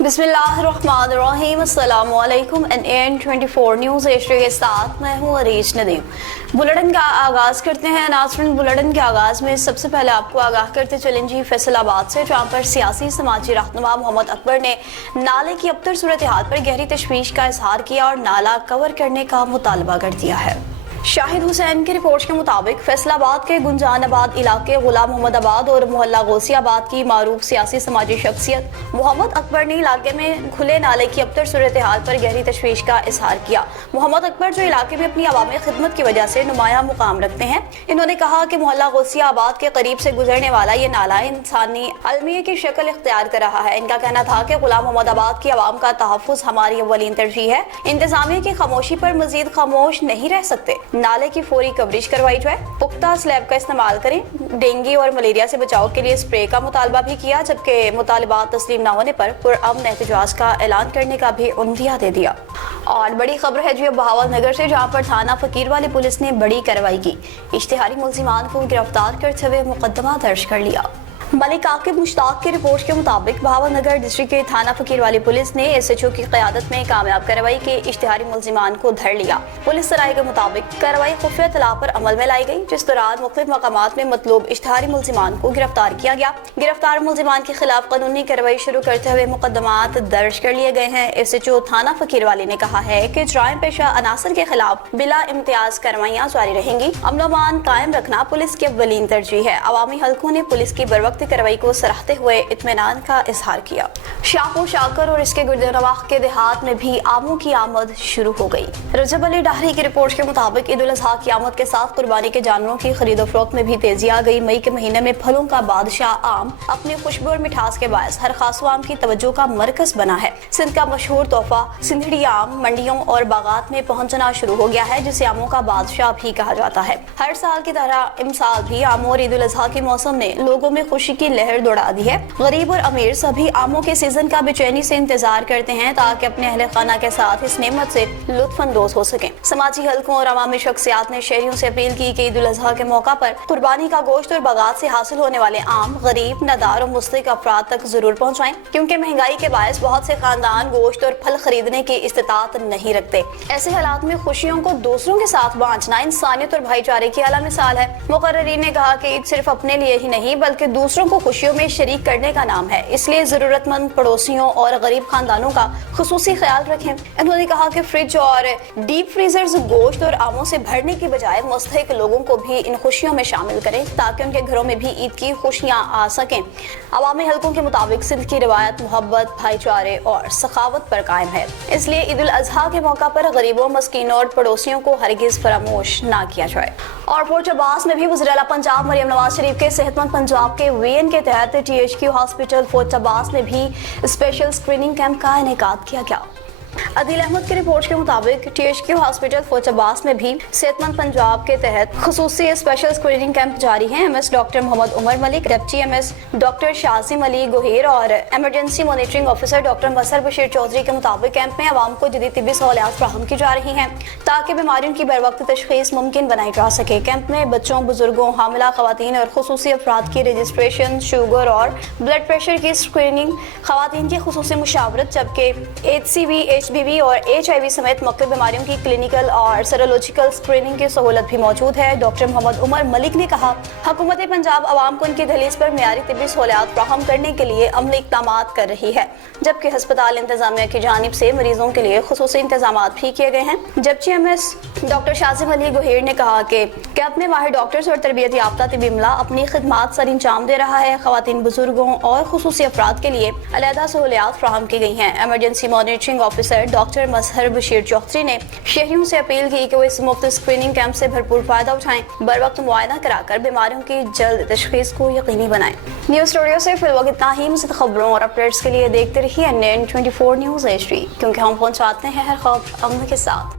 बिस्मिल्लाहिर्रहमानिर्रहीम। अस्सलामु अलैकुम। NAN 24 न्यूज़ एशिया के साथ मैं हूँ अरीश नदीम। बुलेटिन का आगाज़ करते हैं। नाज़रीन, बुलेटिन के आगाज़ में सबसे पहले आपको आगाह करते चलें जी फैसलाबाद से, जहाँ पर सियासी समाजी रहनुमा मोहम्मद अकबर ने नाले की अबतर सूरत हाल पर गहरी तशवीश का इजहार किया और नाला कवर करने का मुतालबा कर दिया है। शाहिद हुसैन की रिपोर्ट के मुताबिक फैसलाबाद के गुंजानाबाद इलाके गुलाम मोहम्मद आबाद और मोहल्ला गौसियाबाद की मारूफ सियासी समाजी शख्सियत मोहम्मद अकबर ने इलाके में खुले नाले की अबतर सूरत हाल पर गहरी तशवीश का इजहार किया। मोहम्मद अकबर, जो इलाके में अपनी अवामी खिदमत की वजह से नुमाया मुकाम रखते हैं, इन्होंने कहा कि मोहल्ला गौसियाबाद के करीब से गुजरने वाला ये नाला इंसानी अलमिया की शक्ल इख्तियार कर रहा है। इनका कहना था कि गुलाम मोहम्मद आबाद की आवाम का तहफ़्फ़ुज़ हमारी अव्वलीन तरजीह है। इंतजामिया की खामोशी पर मजीद खामोश नहीं रह सकते। नाले की फौरी कवरेज करवाई जाए, पुख्ता स्लैब का इस्तेमाल करें, डेंगू और मलेरिया से बचाव के लिए स्प्रे का मुतालबा भी किया, जबकि मुतालबात तस्लीम न होने पर पुरअमन एहतजाज का ऐलान करने का भी उम्मीद दे दिया। और बड़ी खबर है जी बहावल नगर से, जहाँ पर थाना फकीरवाली पुलिस ने बड़ी कार्रवाई की। इश्तिहारी मुल्जिमान को गिरफ्तार करते हुए मुकदमा दर्ज कर लिया। मलिक आकिब मुश्ताक की रिपोर्ट के मुताबिक बहावल नगर डिस्ट्रिक्ट के थाना फकीरवाली पुलिस ने SHO की क़यादत में कामयाब कार्रवाई के इश्तिहारी मुल्जिमान को धर लिया। पुलिस सराय के मुताबिक कार्रवाई खुफिया तला पर अमल में लाई गई, जिस दौरान मुख्तलिफ मकामात में मतलूब इश्तिहारी मुल्जिमान को गिरफ्तार किया गया। गिरफ्तार मुल्जिमान के खिलाफ कानूनी कार्रवाई शुरू करते हुए मुकदमात दर्ज कर लिए गए हैं। SHO थाना फकीरवाली ने कहा है कि जराइम पेशा अनासर के खिलाफ बिला इम्तियाज कार्रवाइयाँ जारी रहेंगी। अमन व अमान कायम रखना पुलिस की अव्वलीन तरजीह है। अवामी हल्कों ने पुलिस की बरवक्त कार्रवाई को सराहते हुए इत्मीनान का इजहार किया। शाहपुर शाकर और इसके गुर्दनवाह के देहात में भी आमों की आमद शुरू हो गई। रजब अली डाहरी की रिपोर्ट के मुताबिक ईद उल अजहा की आमद के साथ कुर्बानी के जानवरों की खरीदो फरोख्त में भी तेजी आ गई। मई के महीने में फलों का बादशाह आम अपनी खुशबू और मिठास के बायस हर खास आम की तवज्जो का मरकज बना है। सिंध का मशहूर तोहफा सिंधड़ी आम मंडियों और बागात में पहुंचना शुरू हो गया है, जिसे आमों का बादशाह भी कहा जाता है। हर साल की तरह इस साल भी आमों और ईद उल अजहा के मौसम ने लोगों में खुशी की लहर दौड़ा दी है। गरीब और अमीर सभी आमों के सीजन का बेचैनी से इंतजार करते हैं ताकि अपने अहले खाना के साथ इस नेमत से लुत्फ अंदोज हो सकें। समाजी हलकों और अवामी शख्सियात ने शहरियों से अपील की कि ईद उल अजहा के मौका पर कुर्बानी का गोश्त और बागात से हासिल होने वाले आम गरीब, नदार और मुस्तहिक अफराद तक जरूर पहुँचाएं, क्योंकि महंगाई के बायस बहुत से खानदान गोश्त और फल खरीदने की इस्तिताअत नहीं रखते। ऐसे हालात में खुशियों को दूसरों के साथ बांटना इंसानियत और भाईचारे की आला मिसाल है। मुकर्रिरीन ने कहा कि ईद सिर्फ अपने लिए ही नहीं बल्कि दूसरों को खुशियों में शरीक करने का नाम है, इसलिए जरूरतमंद पड़ोसियों और गरीब खानदानों का खुसूसी ख्याल रखें। उन्होंने कहा कि फ्रिज और डीप फ्रीजर्स गोश्त और आमों से भरने की बजाय मुस्तहिक लोगों को भी इन खुशियों में शामिल करें ताकि उनके घरों में भी ईद की खुशियां आ सकें। अवामी हलकों के मुताबिक सिंध की रिवायत मोहब्बत, भाईचारे और सखावत पर कायम है, इसलिए ईद उल अजहा के मौका पर गरीबों, मस्कीनों और पड़ोसियों को हरगिज फरामोश ना किया जाए। और पोर्ट अब्बास में भी वज़ीर आला पंजाब मरियम नवाज शरीफ के सेहतमंद पंजाब के VN के तहत THQ हॉस्पिटल पोर्ट अब्बास में भी स्पेशल स्क्रीनिंग कैंप का इनेकाद किया गया। अदील अहमद की रिपोर्ट के मुताबिक THQ हॉस्पिटल पोर्ट अब्बास में भी सेहतमंद पंजाब के तहत खुसूसी स्पेशल स्क्रीनिंग कैंप जारी है। MS doctor Mohammad Umar Malik, deputy MS doctor Shazim Ali Goher और emergency monitoring officer doctor Mazhar Bashir Chaudhry के मुताबिक कैंप में आवाम को जदीद तिब्बी सहूलियात फराहम की जा रही हैं ताकि बीमारियों की बरवक्त तशखीस मुमकिन बनाई जा सके। कैंप में बच्चों, बुजुर्गों, हामिला खवातीन और खुसूसी अफराद की रजिस्ट्रेशन, शुगर और ब्लड प्रेशर की स्क्रीनिंग, खवातीन की खुसूसी मुशावरत, जबकि HCV, HBV और HIV समेत मुख्तलिफ बीमारियों की क्लिनिकल और सेरोलॉजिकल स्क्रीनिंग की सहूलत भी मौजूद है। डॉक्टर मोहम्मद उमर मलिक ने कहा, हुकूमत पंजाब आवाम को उनकी दहलीज पर मियारी तिब्बी सहूलियात फराहम करने के लिए अमली इक़दामात कर रही है, जबकि हस्पताल इंतजामिया की जानिब से मरीजों के लिए खुसूसी इंतजामात भी किए गए हैं। जबकि MS डॉक्टर शाजिम अली गोहेर ने कहा कि कैंप में माहिर डॉक्टर्स और तरबियत याफ्ता तिब्बी अमला अपनी खिदमात सर अंजाम दे रहा है। खवातीन, बुजुर्गों और खुसूसी अफराद के लिए अलहदा सहूलियात फराहम की गई हैं। Emergency monitoring officer doctor Mazhar Bashir Chaudhry ने शहरियों से अपील की कि वो इस मुफ्त स्क्रीनिंग कैंप से भरपूर फायदा उठाएं, बर वक्त मुआयना कराकर बीमारियों की जल्द तशखीस को यकीनी बनाएं। न्यूज़ स्टूडियो से फिर वक्त इतना ही। मज़ीद खबरों और अपडेट्स के लिए देखते रहिए NAN 24 न्यूज़ HD, क्योंकि हम पहुंचाते हैं हर खबर अमन के साथ।